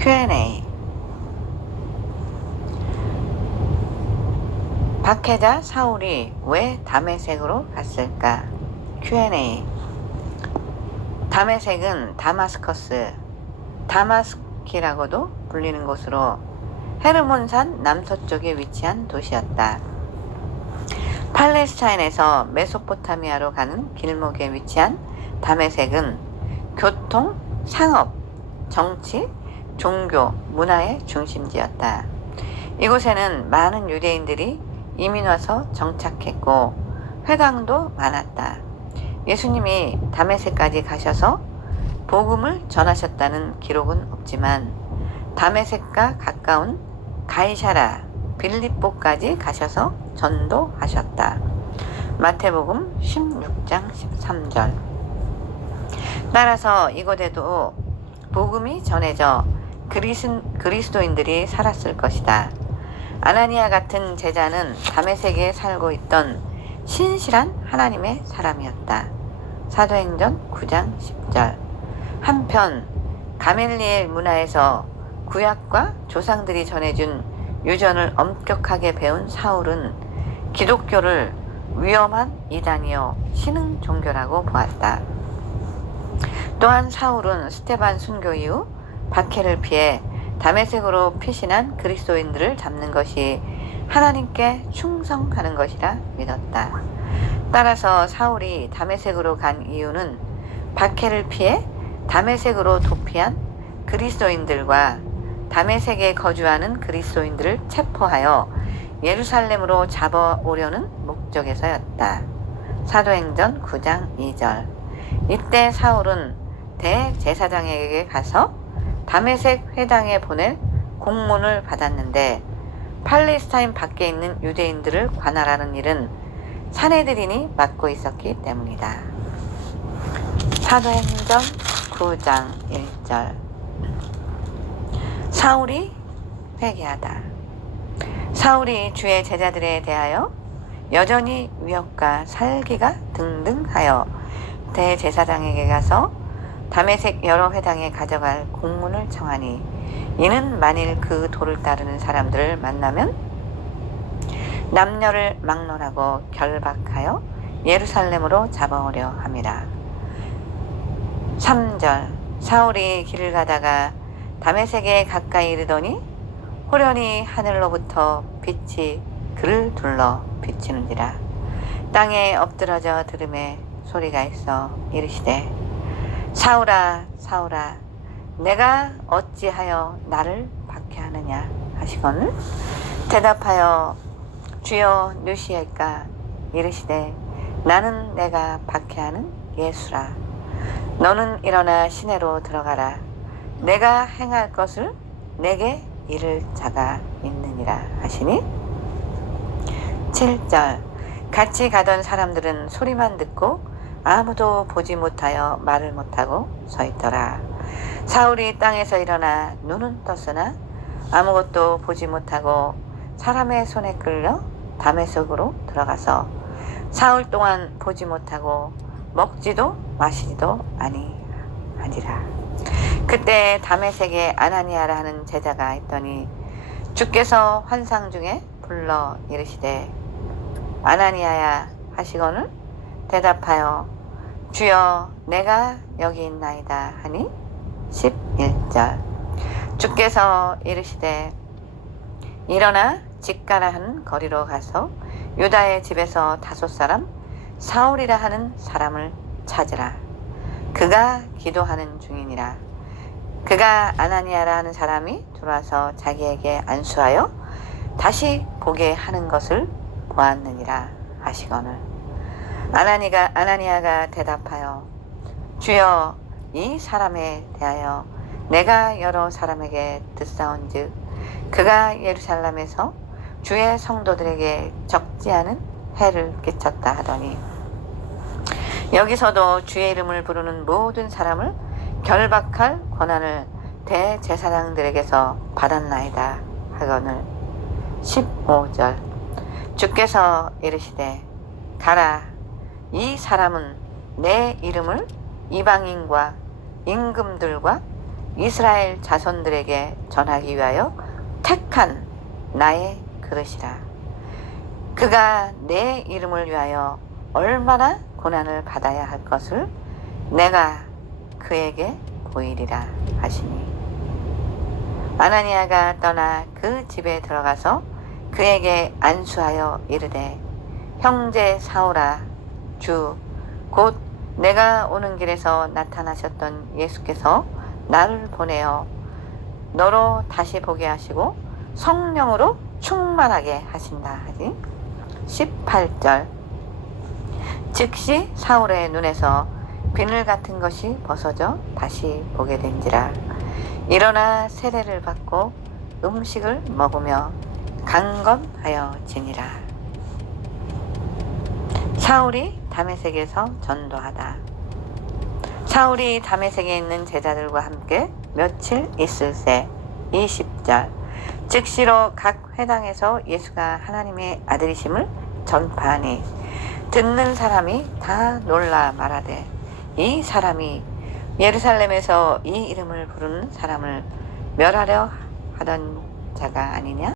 Q&A 박해자 사울이 왜 다메색으로 갔을까? Q&A 다메색은 다마스커스, 다마스키라고도 불리는 곳으로 헤르몬산 남서쪽에 위치한 도시였다. 팔레스타인에서 메소포타미아로 가는 길목에 위치한 다메색은 교통, 상업, 정치, 종교, 문화의 중심지였다. 이곳에는 많은 유대인들이 이민 와서 정착했고 회당도 많았다. 예수님이 다메섹까지 가셔서 복음을 전하셨다는 기록은 없지만 다메섹과 가까운 가이샤라, 빌립보까지 가셔서 전도하셨다. 마태복음 16장 13절. 따라서 이곳에도 복음이 전해져 그리스, 그리스도인들이 살았을 것이다. 아나니아 같은 제자는 다메섹에 살고 있던 신실한 하나님의 사람이었다. 사도행전 9장 10절. 한편 가멜리엘 문화에서 구약과 조상들이 전해준 유전을 엄격하게 배운 사울은 기독교를 위험한 이단이요 신흥 종교라고 보았다. 또한 사울은 스테반 순교 이후 박해를 피해 다메섹으로 피신한 그리스도인들을 잡는 것이 하나님께 충성하는 것이라 믿었다. 따라서 사울이 다메섹으로 간 이유는 박해를 피해 다메섹으로 도피한 그리스도인들과 다메섹에 거주하는 그리스도인들을 체포하여 예루살렘으로 잡아오려는 목적에서였다. 사도행전 9장 2절. 이때 사울은 대제사장에게 가서 다메섹 회당에 보낼 공문을 받았는데 팔레스타인 밖에 있는 유대인들을 관할하는 일은 사내들인이 맡고 있었기 때문이다. 사도행전 9장 1절 사울이 회개하다. 사울이 주의 제자들에 대하여 여전히 위협과 살기가 등등하여 대제사장에게 가서 다메섹 여러 회당에 가져갈 공문을 청하니 이는 만일 그 도를 따르는 사람들을 만나면 남녀를 막론하고 결박하여 예루살렘으로 잡아오려 함이라. 3절 사울이 길을 가다가 다메섹에 가까이 이르더니 호련히 하늘로부터 빛이 그를 둘러 비치는지라 땅에 엎드러져 들음에 소리가 있어 이르시되 사울아 사울아 내가 어찌하여 나를 박해하느냐 하시거늘 대답하여 주여 누시엘까 이르시되 나는 내가 박해하는 예수라. 너는 일어나 시내로 들어가라. 내가 행할 것을 내게 이를 자가 있느니라 하시니. 7절. 같이 가던 사람들은 소리만 듣고 아무도 보지 못하여 말을 못하고 서 있더라. 사울이 땅에서 일어나 눈은 떴으나 아무것도 보지 못하고 사람의 손에 끌려 담의 속으로 들어가서 사흘 동안 보지 못하고 먹지도 마시지도 아니하니라. 그때 담에색에 아나니아라 하는 제자가 있더니 주께서 환상 중에 불러 이르시되 아나니아야 하시거늘 대답하여 주여 내가 여기 있나이다 하니 11절. 주께서 이르시되 일어나 직가라 하는 거리로 가서 유다의 집에서 다섯 사람 사울이라 하는 사람을 찾으라. 그가 기도하는 중이니라. 그가 아나니아라 하는 사람이 들어와서 자기에게 안수하여 다시 보게 하는 것을 보았느니라 하시거늘 아나니가 아나니아가 대답하여 주여 이 사람에 대하여 내가 여러 사람에게 듣사온즉 그가 예루살렘에서 주의 성도들에게 적지 않은 해를 끼쳤다 하더니 여기서도 주의 이름을 부르는 모든 사람을 결박할 권한을 대제사장들에게서 받았나이다 하거늘. 15절. 주께서 이르시되 가라 이 사람은 내 이름을 이방인과 임금들과 이스라엘 자손들에게 전하기 위하여 택한 나의 그릇이라. 그가 내 이름을 위하여 얼마나 고난을 받아야 할 것을 내가 그에게 보이리라 하시니. 아나니아가 떠나 그 집에 들어가서 그에게 안수하여 이르되 형제 사오라 주 곧 내가 오는 길에서 나타나셨던 예수께서 나를 보내어 너로 다시 보게 하시고 성령으로 충만하게 하신다 하지. 18절. 즉시 사울의 눈에서 비늘 같은 것이 벗어져 다시 보게 된지라. 일어나 세례를 받고 음식을 먹으며 강건하여 지니라. 사울이 다메섹에서 전도하다. 사울이 다메섹에 있는 제자들과 함께 며칠 있을 새 20절. 즉시로 각 회당에서 예수가 하나님의 아들이심을 전파하니 듣는 사람이 다 놀라 말하되 이 사람이 예루살렘에서 이 이름을 부르는 사람을 멸하려 하던 자가 아니냐